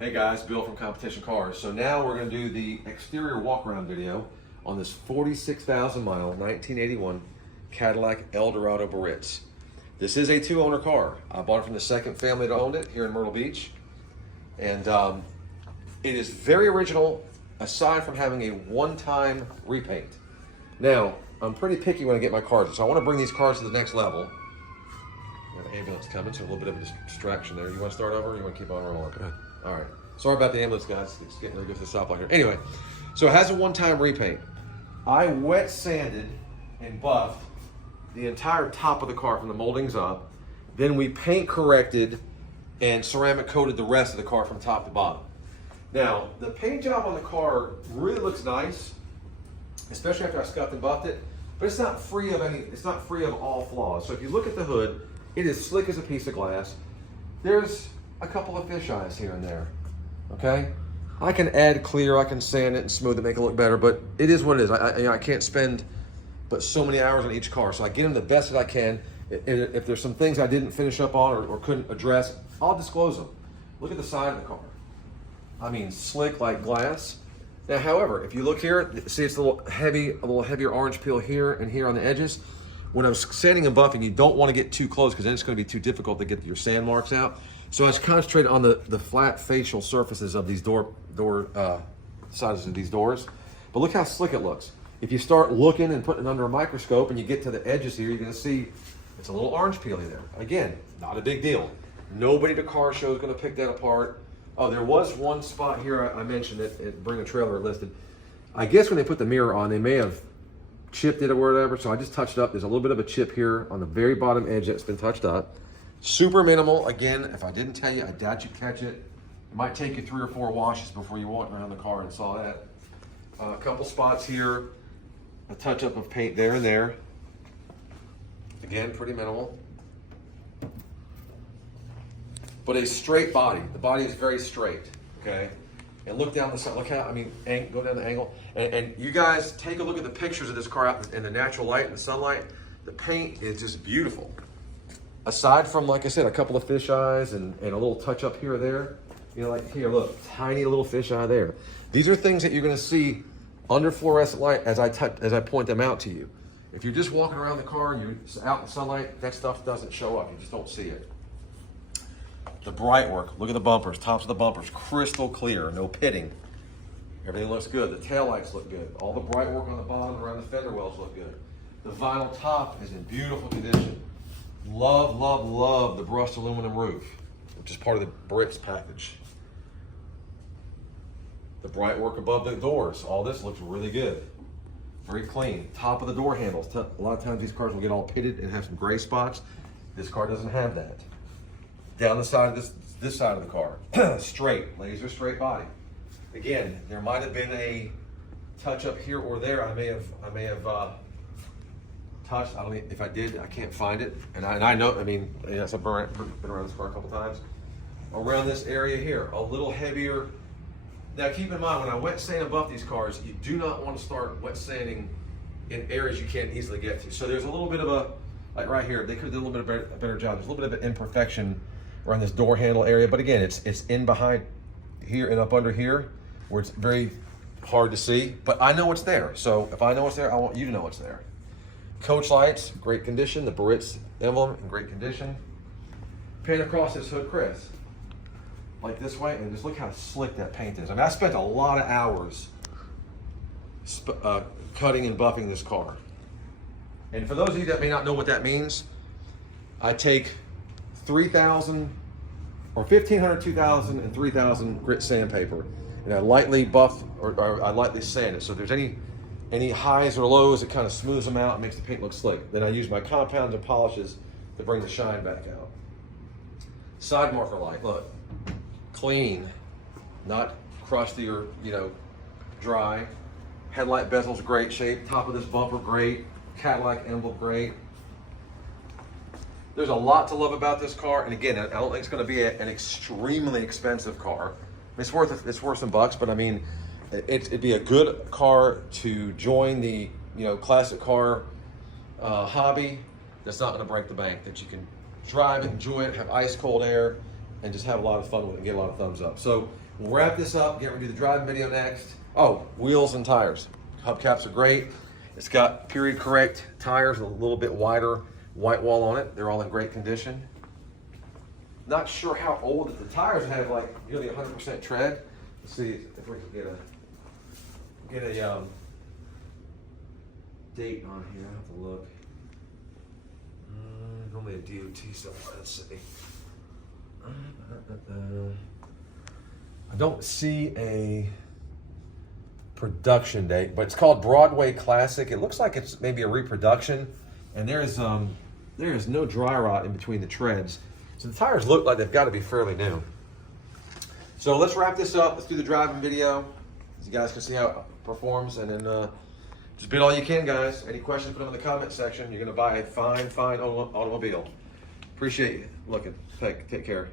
Hey guys, Bill from Competition Cars. So now we're going to do the exterior walk-around video on this 46,000 mile 1981 Cadillac Eldorado Biarritz. This is a two-owner car. I bought it from the second family that owned it here in Myrtle Beach. And it is very original, aside from having a one-time repaint. Now, I'm pretty picky when I get my cars, so I want to bring these cars to the next level. We have an ambulance coming, so a little bit of a distraction there. You want to start over or you want to keep on rolling? Go ahead. All right. Sorry about the ambulance, guys. It's getting ready to go to the stoplight here. Anyway, so it has a one-time repaint. I wet sanded and buffed the entire top of the car from the moldings up. Then we paint corrected and ceramic coated the rest of the car from top to bottom. Now, the paint job on the car really looks nice, especially after I scuffed and buffed it, but it's not free of all flaws. So if you look at the hood, it is slick as a piece of glass. There's a couple of fish eyes here and there, okay? I can add clear, I can sand it and smooth it, make it look better, but it is what it is. I can't spend but so many hours on each car, so I get them the best that I can. If there's some things I didn't finish up on or couldn't address, I'll disclose them. Look at the side of the car. I mean, slick like glass. Now, however, if you look here, see it's a little heavier orange peel here and here on the edges. When I'm sanding and buffing, you don't want to get too close because then it's going to be too difficult to get your sand marks out. So I was concentrated on the flat facial surfaces of these door sides of these doors. But look how slick it looks. If you start looking and putting it under a microscope and you get to the edges here, you're going to see it's a little orange peely there. Again, not a big deal. Nobody at a car show is going to pick that apart. Oh, there was one spot here I mentioned at Bring a Trailer listed. I guess when they put the mirror on, they may have chipped it or whatever, so I just touched it up. There's a little bit of a chip here on the very bottom edge that's been touched up. Super minimal. Again, if I didn't tell you, I doubt you'd catch it. It might take you 3 or 4 washes before you walked around the car and saw that. A couple spots here, a touch up of paint there and there. Again, pretty minimal. But a straight body. The body is very straight, okay? And look down the side, look how, go down the angle. And you guys take a look at the pictures of this car out in the natural light and the sunlight. The paint is just beautiful. Aside from, like I said, a couple of fish eyes and a little touch up here or there, you know, like here, look, tiny little fish eye there. These are things that you're gonna see under fluorescent light as I point them out to you. If you're just walking around the car and you're out in sunlight, that stuff doesn't show up, you just don't see it. The bright work, look at the bumpers, tops of the bumpers, crystal clear, no pitting. Everything looks good, the taillights look good. All the bright work on the bottom around the fender wells look good. The vinyl top is in beautiful condition. Love, love, love the brushed aluminum roof, which is part of the Biarritz package. The bright work above the doors, all this looks really good. Very clean. Top of the door handles. A lot of times these cars will get all pitted and have some gray spots. This car doesn't have that. Down the side of this side of the car, straight, laser straight body. Again, there might have been a touch up here or there. I may have touched. I don't know if I did. I can't find it. And I know. I've been around this car a couple times. Around this area here, a little heavier. Now keep in mind, when I wet sand and buff these cars, you do not want to start wet sanding in areas you can't easily get to. So there's a little bit of a, like right here, they could have done a little bit of a better job. There's a little bit of an imperfection around this door handle area, but again, it's in behind here and up under here where it's very hard to see, but I know it's there. So if I know it's there, I want you to know it's there. Coach lights, great condition. The Biarritz emblem in great condition. Paint across this hood, Chris, like this way, and just look how slick that paint is. I spent a lot of hours cutting and buffing this car. And for those of you that may not know what that means, I take 3,000 or 1,500, 2,000, and 3,000 grit sandpaper, and I lightly buff or I lightly sand it. So if there's any highs or lows, it kind of smooths them out and makes the paint look slick. Then I use my compounds and polishes to bring the shine back out. Side marker light, look, clean, not crusty or dry. Headlight bezel's great shape. Top of this bumper great. Cadillac emblem great. There's a lot to love about this car, and again, I don't think it's going to be an extremely expensive car. It's worth some bucks, but I mean, it'd be a good car to join the classic car hobby. That's not going to break the bank. That you can drive it, enjoy it, have ice cold air, and just have a lot of fun with it and get a lot of thumbs up. So We'll wrap this up, get ready to do the driving video next. Oh, wheels and tires. Hubcaps are great. It's got period correct tires with a little bit wider white wall on it. They're all in great condition. Not sure how old the tires have, like nearly 100% tread. Let's see if we can get a date on here. I have to look. Normally a DOT stuff. Let's see. I don't see a production date, but it's called Broadway Classic. It looks like it's maybe a reproduction, and there is no dry rot in between the treads. So the tires look like they've got to be fairly new. So let's wrap this up. Let's do the driving video, so you guys can see how it performs, and then just bid all you can, guys. Any questions, put them in the comment section. You're going to buy a fine automobile. Appreciate you looking. Take care.